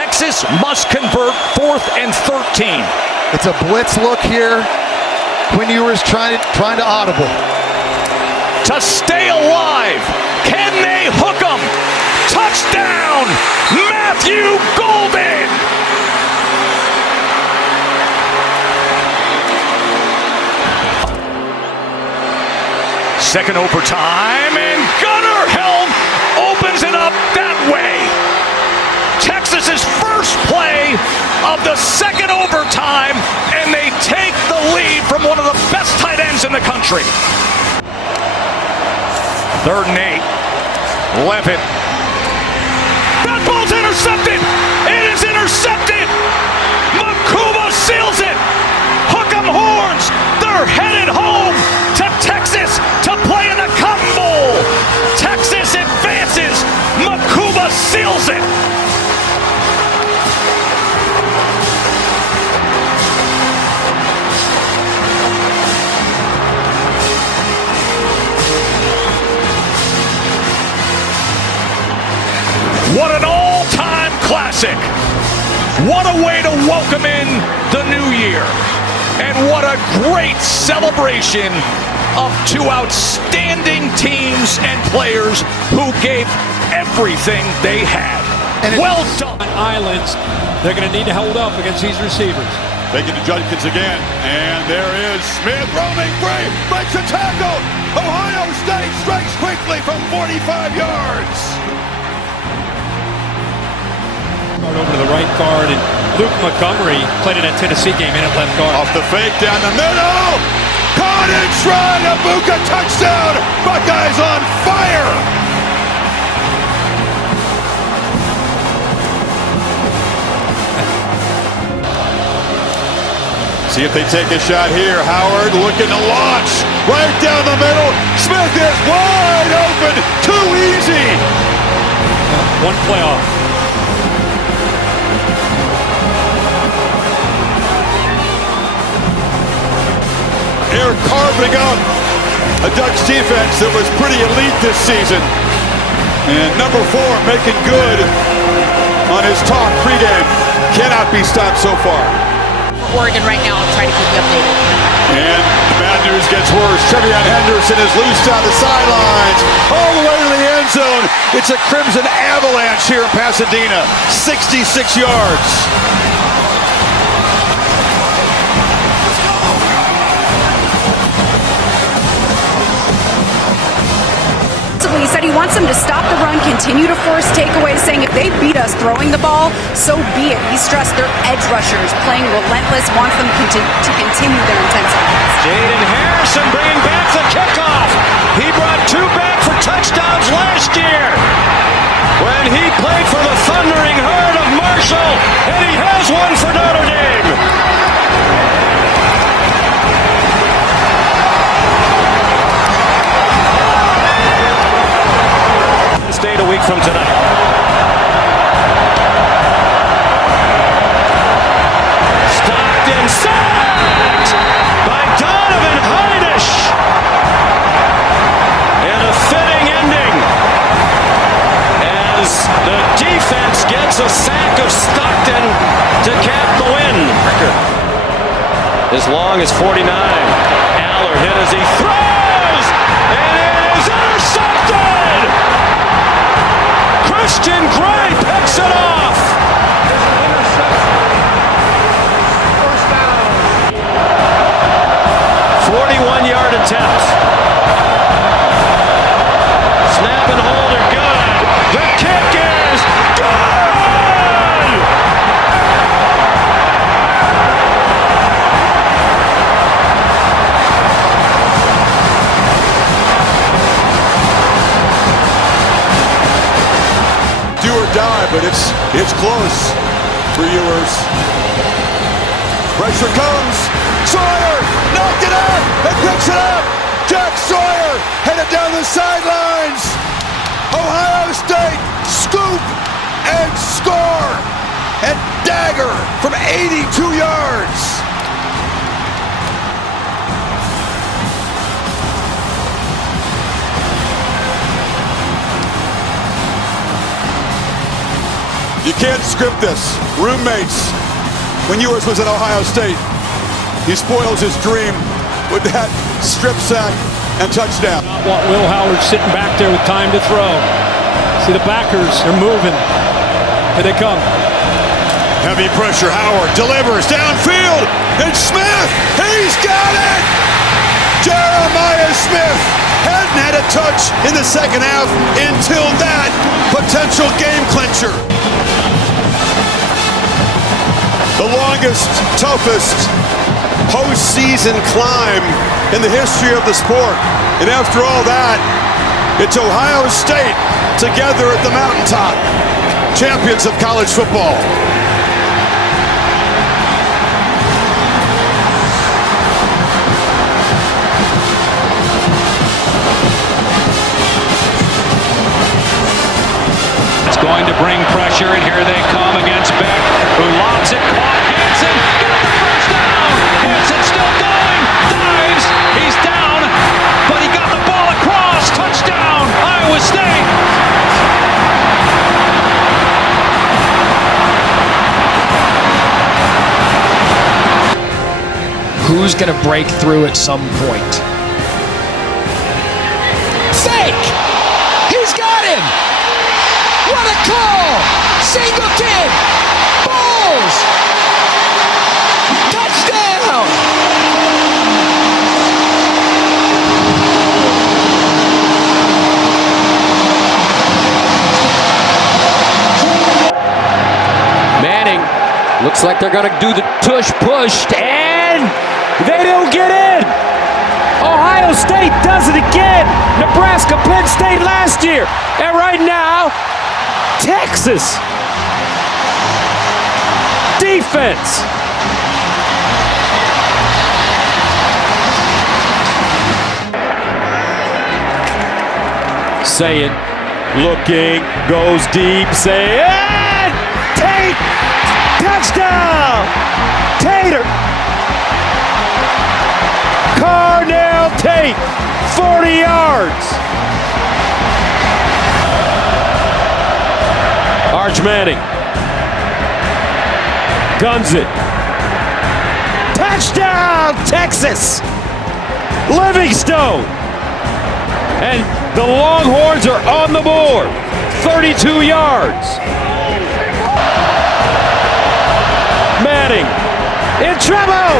Texas must convert 4th and 13. It's a blitz look here. Quinn Ewers trying to audible. To stay alive. Can they hook him? Touchdown, Matthew Golden. Second overtime, and Gunnar Helm opens it up that way. Texas's first play of the second overtime, and they take the lead from one of the best tight ends in the country. 3rd and 8. Levitt. That ball's intercepted. It is intercepted. Makuba seals it. Hook 'em horns. They're headed home to Texas to play in the Cotton Bowl. Texas advances. Makuba seals it. What an all-time classic. What a way to welcome in the new year. And what a great celebration of two outstanding teams and players who gave everything they had. And well done. Islands, they're going to need to hold up against these receivers. Taking to Judkins again, and there is Smith roaming free, breaks a tackle. Ohio State strikes quickly from 45 yards. Over to the right guard, and Luke Montgomery played in that Tennessee game in at left guard. Off the fake down the middle. Caught in stride. Abuka touchdown. Buckeyes on fire. See if they take a shot here. Howard looking to launch. Right down the middle. Smith is wide open. Too easy. One play off. They're carving up a Ducks defense that was pretty elite this season. And number 4 making good on his talk pregame. Cannot be stopped so far. Oregon right now, I'll try to keep you updated. And the bad news gets worse. Trevion Henderson is loose down the sidelines. All the way to the end zone. It's a Crimson avalanche here in Pasadena. 66 yards. He said he wants them to stop the run, continue to force takeaways, saying if they beat us throwing the ball, so be it. He stressed their edge rushers playing relentless, wants them to continue their intense offense. Jaden Harrison bringing back the kickoff. He brought 2 back for touchdowns last year when he played for the Thundering Herd of Marshall, and he has one for Notre Dame. State a week from tonight. Stockton sacked by Donovan Heidish. And a fitting ending as the defense gets a sack of Stockton to cap the win. As long as 49. Aller hit as he throws. And it is intercepted. Christian Gray picks it off. 41-yard attempt. Snap and hold are good. The kick is good. Do or die, but it's close for Ewers. Pressure comes. Sawyer knocked it out and picks it up. Jack Sawyer headed down the sidelines. Ohio State scoop and score and dagger from 82 yards. You can't script this. Roommates, when Ewers was at Ohio State, he spoils his dream with that strip sack and touchdown. Want Will Howard sitting back there with time to throw. See the backers, they're moving. Here they come. Heavy pressure, Howard delivers downfield, and Smith, he's got it! Jeremiah Smith hadn't had a touch in the second half until that potential game clincher. The longest, toughest postseason climb in the history of the sport. And after all that, it's Ohio State together at the mountaintop, champions of college football. Going to bring pressure, and here they come against Beck, who lobs it, caught Hansen, got the first down. Hansen still going, dives, he's down, but he got the ball across. Touchdown, Iowa State. Who's going to break through at some point? Fake! He's got him! What a call! Singleton! Balls! Touchdown! Manning looks like they're going to do the tush push, and they don't get in. Ohio State does it again. Nebraska, Penn State last year. And right now, Texas defense. Saying, looking, goes deep, saying, Tate, touchdown, Tater. Carnell Tate, 40 yards. Arch Manning guns it. Touchdown, Texas! Livingstone! And the Longhorns are on the board. 32 yards. Manning in trouble.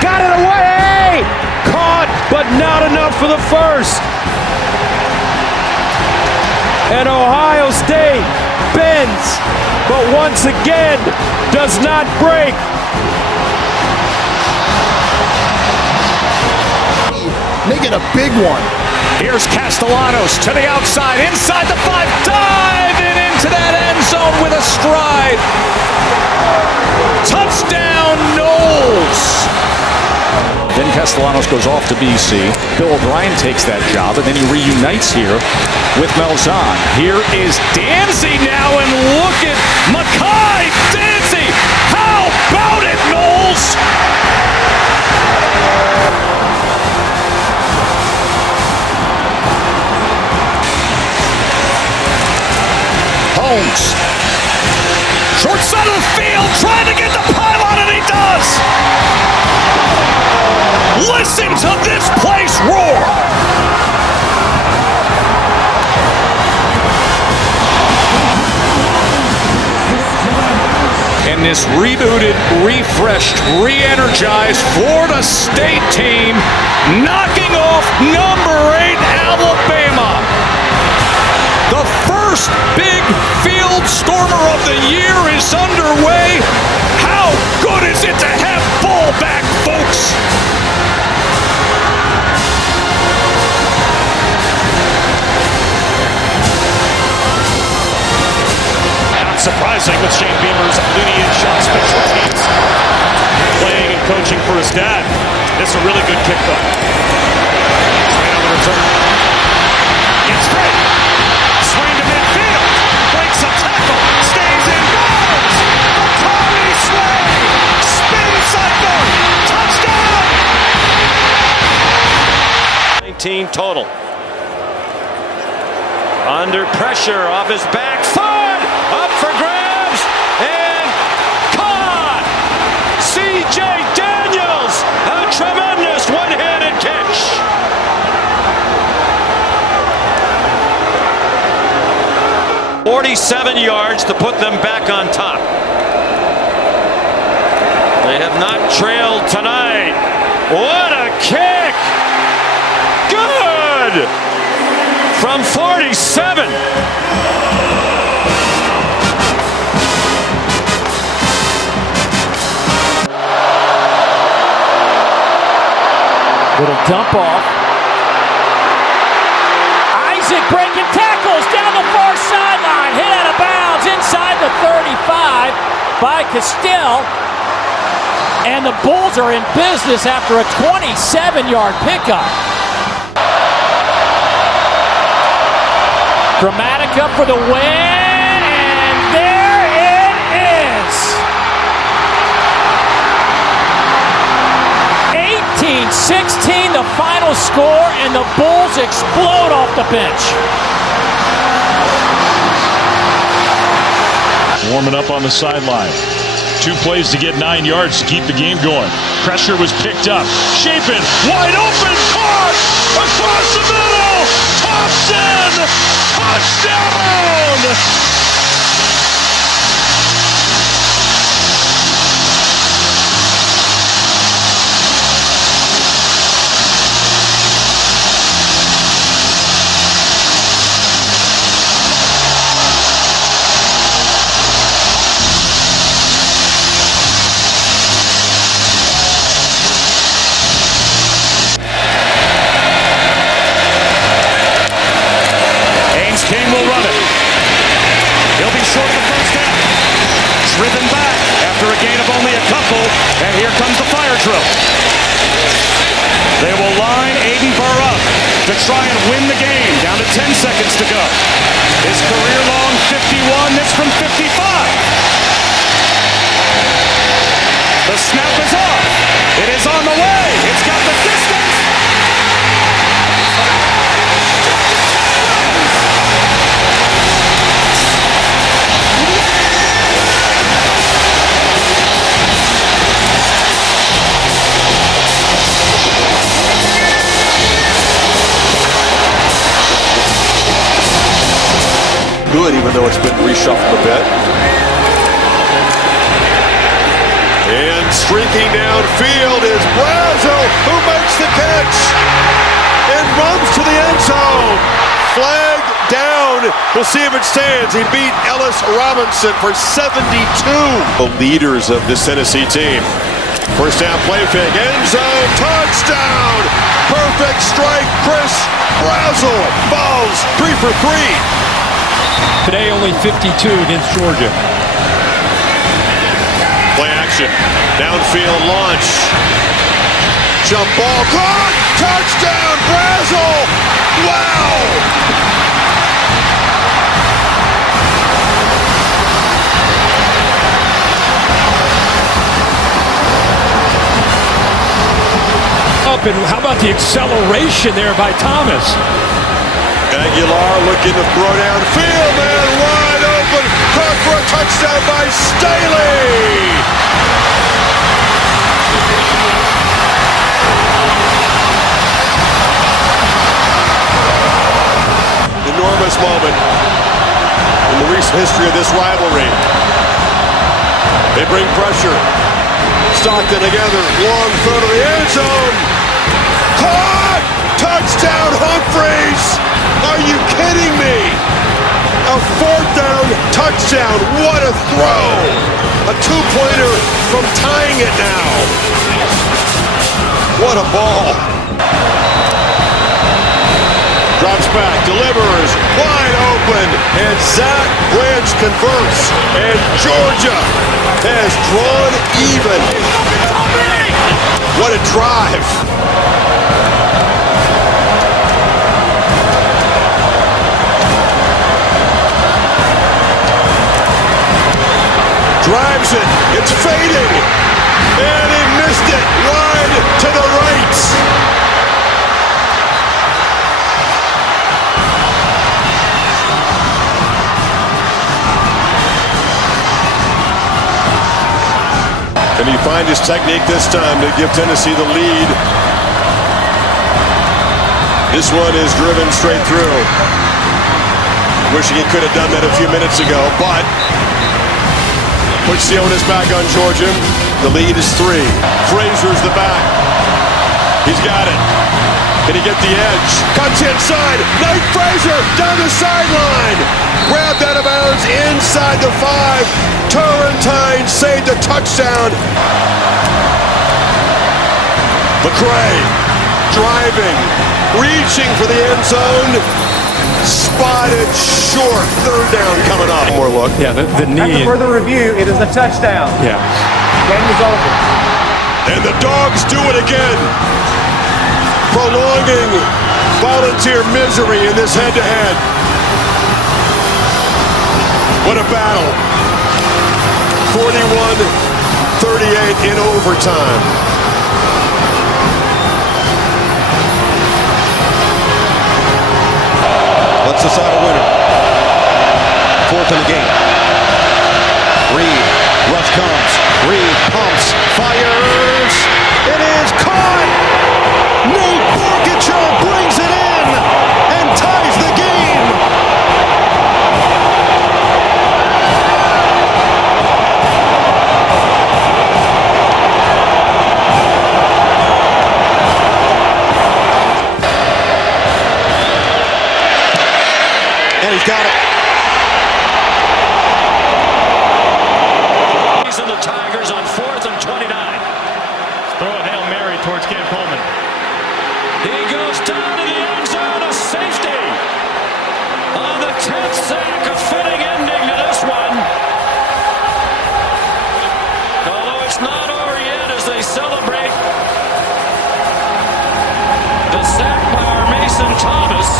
Got it away. Caught, but not enough for the first. And Ohio State bends, but once again does not break. Make it a big one. Here's Castellanos to the outside, inside the 5, diving into that end zone with a stride. Touchdown, Knowles. Then Castellanos goes off to BC. Bill O'Brien takes that job, and then he reunites here with Malzahn. Here is Danzy now, and look at Mackay. Danzy, how about it, Knowles? Holmes, short side of the field, trying to get the pylon, and he does. Listen to this place roar. And this rebooted, refreshed, re-energized Florida State team knocking off number 8 Alabama. The first big field stormer of the year is underway. How good is it to have ball back, folks? Not surprising with Shane Beamer's lineage on special teams. Playing and coaching for his dad. This is a really good kick, though. Swing on the return. Gets straight. Swing to midfield. Breaks a tackle. Stays in bounds. Batari swing. Spin cycle. Touchdown. 19 total. Under pressure off his back foot. Up for grabs. C.J. Daniels, a tremendous one-handed catch. "47 yards to put them back on top. They have not trailed tonight. What a kick! Good! From 47. Little dump off. Isaac breaking tackles down the far sideline. Hit out of bounds inside the 35 by Castile. And the Bulls are in business after a 27-yard pickup. Dramatica for the win, and there it is. 18-16 the final score, and the Bulls explode off the bench. Warming up on the sideline. 2 plays to get 9 yards to keep the game going. Pressure was picked up. Shapen, wide open, caught! Across the middle! Thompson! Touchdown! King will run it. He'll be short of the first down. Driven back after a gain of only a couple, and here comes the fire drill. They will line Aiden Burr up to try and win the game. Down to 10 seconds to go. His career-long 51, this from 55. The snap is off. It is on the way. It's got the distance. Good, even though it's been reshuffled a bit. And streaking downfield is Brazel, who makes the catch and runs to the end zone. Flag down. We'll see if it stands. He beat Ellis Robinson for 72. The leaders of this Tennessee team. First down play fake, end zone, touchdown. Perfect strike, Chris Brazel falls 3 for 3. Today only 52 against Georgia. Play action. Downfield launch. Jump ball. Caught! Touchdown, Brazel! Wow! Up, and how about the acceleration there by Thomas? Aguilar looking to throw downfield, man, wide open, caught for a touchdown by Staley. Enormous moment in the recent history of this rivalry. They bring pressure. Stockton together, long throw to the end zone. Caught! Touchdown, Humphreys! Are you kidding me? A 4th down touchdown. What a throw. A 2-pointer from tying it now. What a ball. Drops back, delivers, wide open, and Zach Branch converts. And Georgia has drawn even. What a drive. Drives it, it's fading, and he missed it wide to the right. Can he find his technique this time to give Tennessee the lead? This one is driven straight through. Wishing he could have done that a few minutes ago, but puts the onus back on Georgia. The lead is 3. Frazier's the back. He's got it. Can he get the edge? Cuts inside. Nate Frazier down the sideline. Grabbed out of bounds inside the 5. Turrentine saved a touchdown. McCray driving, reaching for the end zone. Spotted short. 3rd down coming up. More look. Yeah, the need. After further review, it is a touchdown. Yeah. Game is over. And the Dogs do it again. Prolonging Volunteer misery in this head-to-head. What a battle. 41-38 in overtime. Let's decide a winner. 4th in the game. Reed, rush comes. Reed pumps, fires. It is caught. Nate Barkacher brings it in and ties the game. And he's got it. He's in the Tigers on 4th and 29. Throw a Hail Mary towards Cam Coleman. He goes down to the end zone, a safety. On the 10th sack, a fitting ending to this one. Although it's not over yet as they celebrate the sack by our Mason Thomas.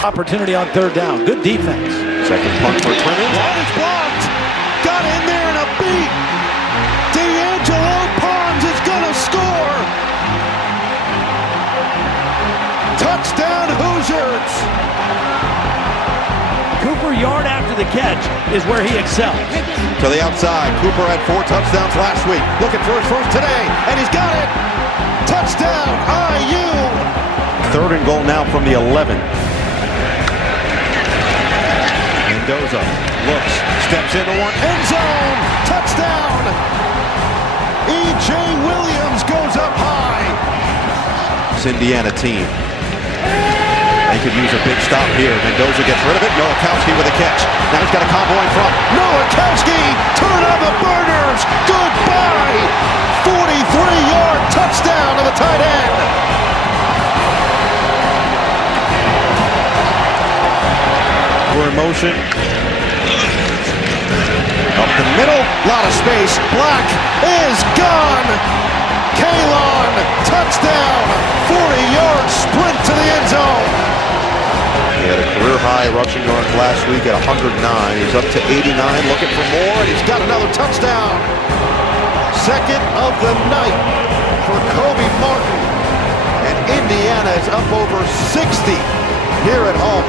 Opportunity on 3rd down. Good defense. Second punt for Clemens. It's blocked. Got in there in a beat. D'Angelo Pons is going to score. Touchdown Hoosiers. Cooper, yard after the catch is where he excels. To the outside. Cooper had 4 touchdowns last week. Looking for his first today, and he's got it. Touchdown IU. 3rd and goal now from the 11. Mendoza looks, steps into one. End zone. Touchdown. E.J. Williams goes up high. This Indiana team. They could use a big stop here. Mendoza gets rid of it. Nowakowski with a catch. Now he's got a combo in front. Nowakowski, turn on the burners. Goodbye. 43-yard touchdown to the tight end. We're in motion. Up the middle. Lot of space. Black is gone. Kalon, touchdown. 40-yard sprint to the end zone. He had a career-high rushing yards last week at 109. He's up to 89, looking for more, and he's got another touchdown. 2nd of the night for Kobe Martin. And Indiana is up over 60 here at home.